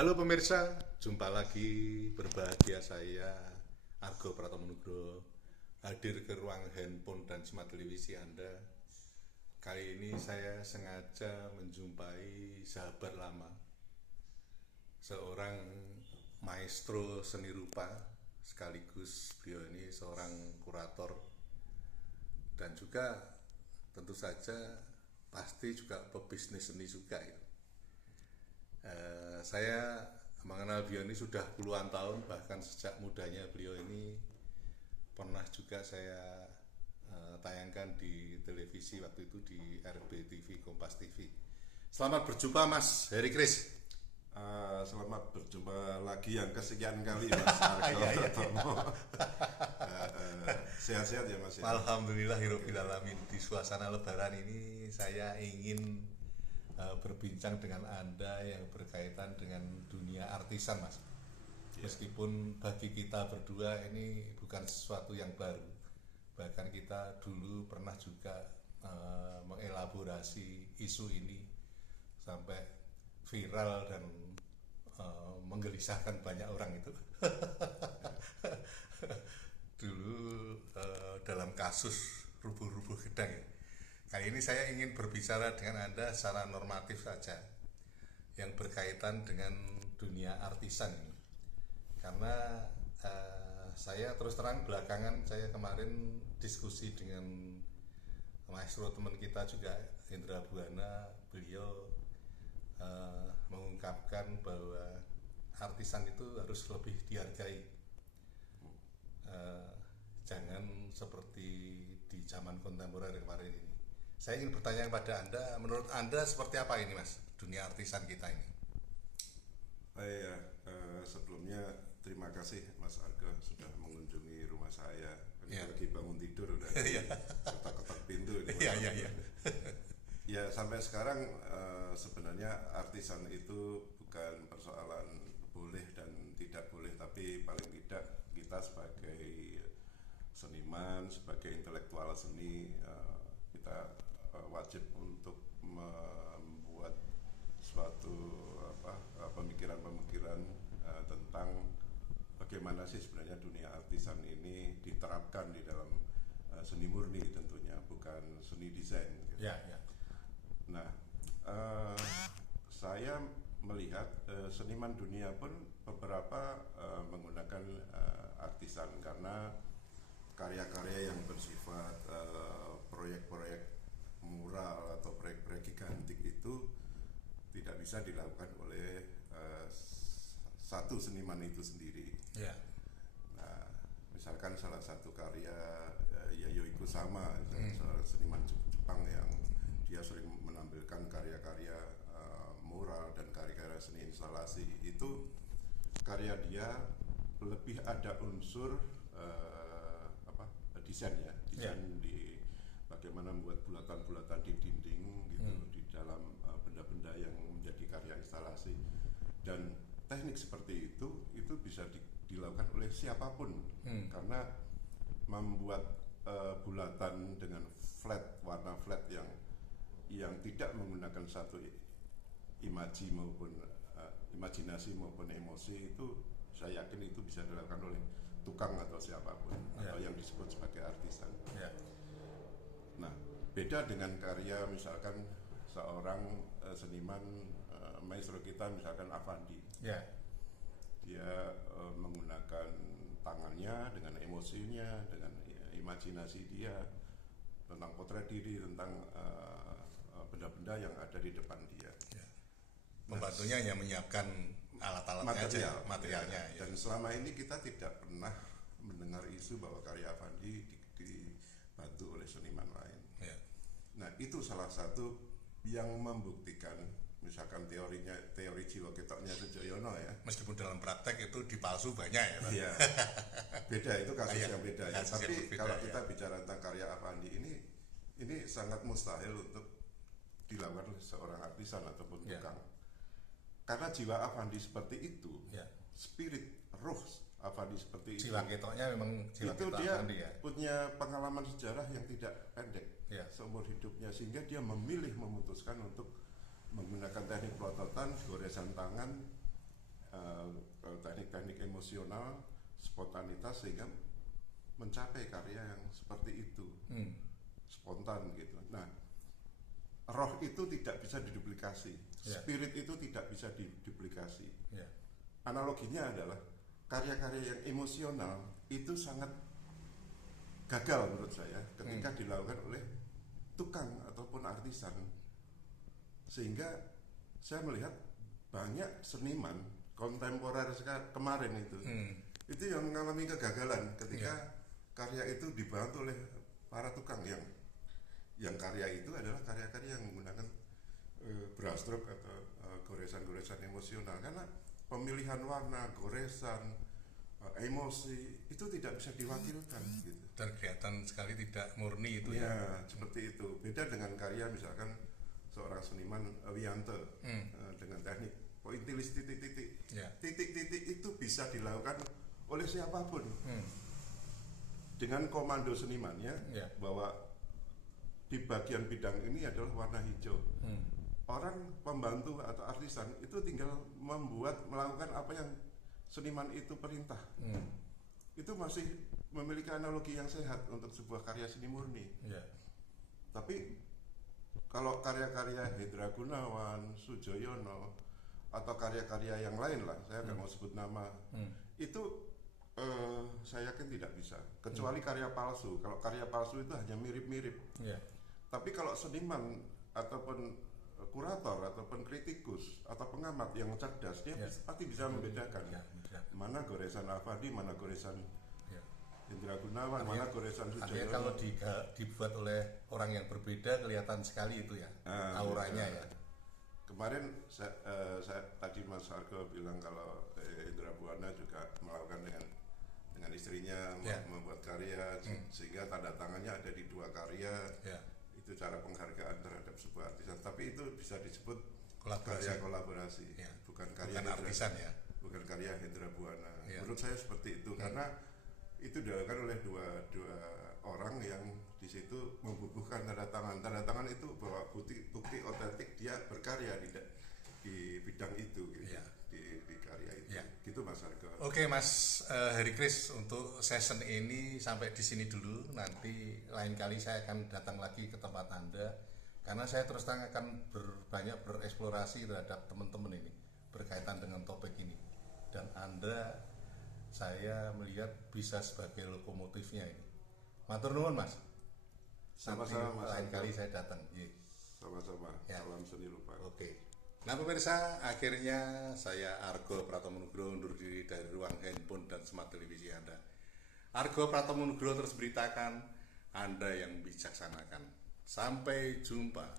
Halo pemirsa, jumpa lagi. Berbahagia saya Argo Pratomonugro hadir ke ruang handphone dan smart televisi Anda. Kali ini saya sengaja menjumpai sahabat lama, seorang maestro seni rupa, sekaligus beliau ini seorang kurator dan juga tentu saja pasti juga pebisnis seni juga ya. Saya mengenal beliau ini sudah puluhan tahun, bahkan sejak mudanya beliau ini pernah juga saya tayangkan di televisi waktu itu di RBTV, Kompas TV. Selamat berjumpa Mas Heri Kris. Selamat berjumpa lagi yang kesekian kali Mas Argo Pratomo. Sehat-sehat ya Mas ya? Alhamdulillahirabbil alamin. Di suasana lebaran ini saya ingin berbincang dengan Anda yang berkaitan dengan dunia artisan Mas. Meskipun bagi kita berdua ini bukan sesuatu yang baru, bahkan kita dulu pernah juga mengelaborasi isu ini sampai viral dan menggelisahkan banyak orang itu. Dulu dalam kasus rubuh-rubuh gedang ya. Kali ini saya ingin berbicara dengan Anda secara normatif saja yang berkaitan dengan dunia artisan ini. Karena saya terus terang belakangan saya kemarin diskusi dengan maestro teman kita juga Indra Buana, beliau mengungkapkan bahwa artisan itu harus lebih dihargai. Jangan seperti di zaman kontemporer kemarin ini. Saya ingin bertanya kepada Anda, menurut Anda seperti apa ini Mas, dunia artisan kita ini? Sebelumnya terima kasih Mas Argo sudah mengunjungi rumah saya. Lagi bangun tidur udah ketok-ketok pintu. Ya sampai sekarang sebenarnya artisan itu bukan persoalan boleh dan tidak boleh, tapi paling tidak kita sebagai seniman, sebagai intelektual seni, kita wajib untuk membuat suatu pemikiran-pemikiran tentang bagaimana sih sebenarnya dunia artisan ini diterapkan di dalam seni murni, tentunya bukan seni desain gitu. Nah, saya melihat seniman dunia pun beberapa menggunakan artisan karena karya-karya yang bersifat proyek-proyek mural atau proyek-proyek gigantik itu tidak bisa dilakukan oleh satu seniman itu sendiri. Nah, misalkan salah satu karya Yayoi Kusama, seorang seniman Jepang yang dia sering menampilkan karya-karya mural dan karya-karya seni instalasi, itu karya dia lebih ada unsur desain di bagaimana membuat bulatan-bulatan di dinding gitu, di dalam benda-benda yang menjadi karya instalasi, dan teknik seperti itu bisa dilakukan oleh siapapun karena membuat bulatan dengan flat, warna flat yang tidak menggunakan satu imajinasi maupun emosi, itu saya yakin itu bisa dilakukan oleh tukang atau siapapun atau yang disebut sebagai artisan. Nah, beda dengan karya misalkan seorang seniman maestro kita misalkan Affandi. Dia menggunakan tangannya dengan emosinya, dengan imajinasi dia tentang potret diri, tentang benda-benda yang ada di depan dia. Membantunya hanya menyiapkan alat-alatnya, materialnya. Dan selama ini kita tidak pernah mendengar isu bahwa karya Affandi dibantu oleh seniman lain. Nah, itu salah satu yang membuktikan, misalkan teori jiwa ketoknya Sujoyono ya. Meskipun dalam praktek itu dipalsu banyak ya Pak. Iya. Beda, itu kasus yang beda ya. Tapi kalau kita bicara tentang karya Affandi ini sangat mustahil untuk dilakukan oleh seorang artisan ataupun tukang. Karena jiwa Affandi seperti itu, spirit, roh Affandi seperti itu. Jiwa ketoknya memang jiwa itu ketok dia Affandi ya. punya pengalaman sejarah yang tidak pendek seumur hidupnya, sehingga dia memutuskan untuk menggunakan teknik pelototan, goresan tangan teknik-teknik emosional, spontanitas sehingga mencapai karya yang seperti itu, spontan gitu. Nah, roh itu tidak bisa diduplikasi, spirit itu tidak bisa diduplikasi. Analoginya adalah karya-karya yang emosional itu sangat gagal menurut saya ketika dilakukan oleh tukang ataupun artisan, sehingga saya melihat banyak seniman kontemporer kemarin itu yang mengalami kegagalan ketika karya itu dibantu oleh para tukang yang karya itu adalah karya-karya yang menggunakan brushstroke atau goresan-goresan emosional, karena pemilihan warna, goresan, emosi itu tidak bisa diwakilkan gitu. Dan kelihatan sekali tidak murni itu seperti itu. Beda dengan karya misalkan seorang seniman Wiyanto dengan teknik pointilis titik-titik. Titik-titik itu bisa dilakukan oleh siapapun. Dengan komando senimannya bahwa di bagian bidang ini adalah warna hijau. Orang pembantu atau artisan itu tinggal melakukan apa yang seniman itu perintah. Itu masih memiliki analogi yang sehat untuk sebuah karya seni murni. Tapi kalau karya-karya Hendra Gunawan, Sujoyono, atau karya-karya yang lain lah, saya nggak mau sebut nama, itu saya yakin tidak bisa. Kecuali karya palsu. Kalau karya palsu itu hanya mirip-mirip. Tapi kalau seniman ataupun kurator ataupun kritikus atau pengamat yang cerdas, dia pasti bisa membedakan mana goresan Al-Fadi, mana goresan Hendra Gunawan, mana goresan Sujoyono. Artinya kalau dibuat oleh orang yang berbeda kelihatan sekali itu auranya Kemarin saya tadi Mas Argo bilang kalau Hendra Buana juga melakukan dengan istrinya membuat karya, sehingga tanda tangannya ada di 2 karya. Itu cara penghargaan terhadap sebuah artisan, tapi itu bisa disebut karya kolaborasi, bukan artisan bukan karya Hendra Buana. Menurut saya seperti itu, karena itu dilakukan oleh dua orang yang di situ membubuhkan tanda tangan. Tanda tangan itu bahwa bukti otentik dia berkarya di bidang itu gitu. Di karya itu. Gitu Mas Argo. Oke Mas Hari Kris, untuk session ini sampai di sini dulu. Nanti lain kali saya akan datang lagi ke tempat Anda, karena saya terus terang akan banyak bereksplorasi terhadap teman-teman ini berkaitan dengan topik ini. Dan Anda, saya melihat bisa sebagai lokomotifnya ini. Matur nuwun Mas. Sama-sama Mas. Lain kali saya datang. Sama-sama. Salam seni rupa. Oke. Nah pemirsa, akhirnya saya Argo Pratomo Nugroho undur diri dari ruang handphone dan smart televisi Anda. Argo Pratomo Nugroho terus beritakan, Anda yang bijaksanakan. Sampai jumpa.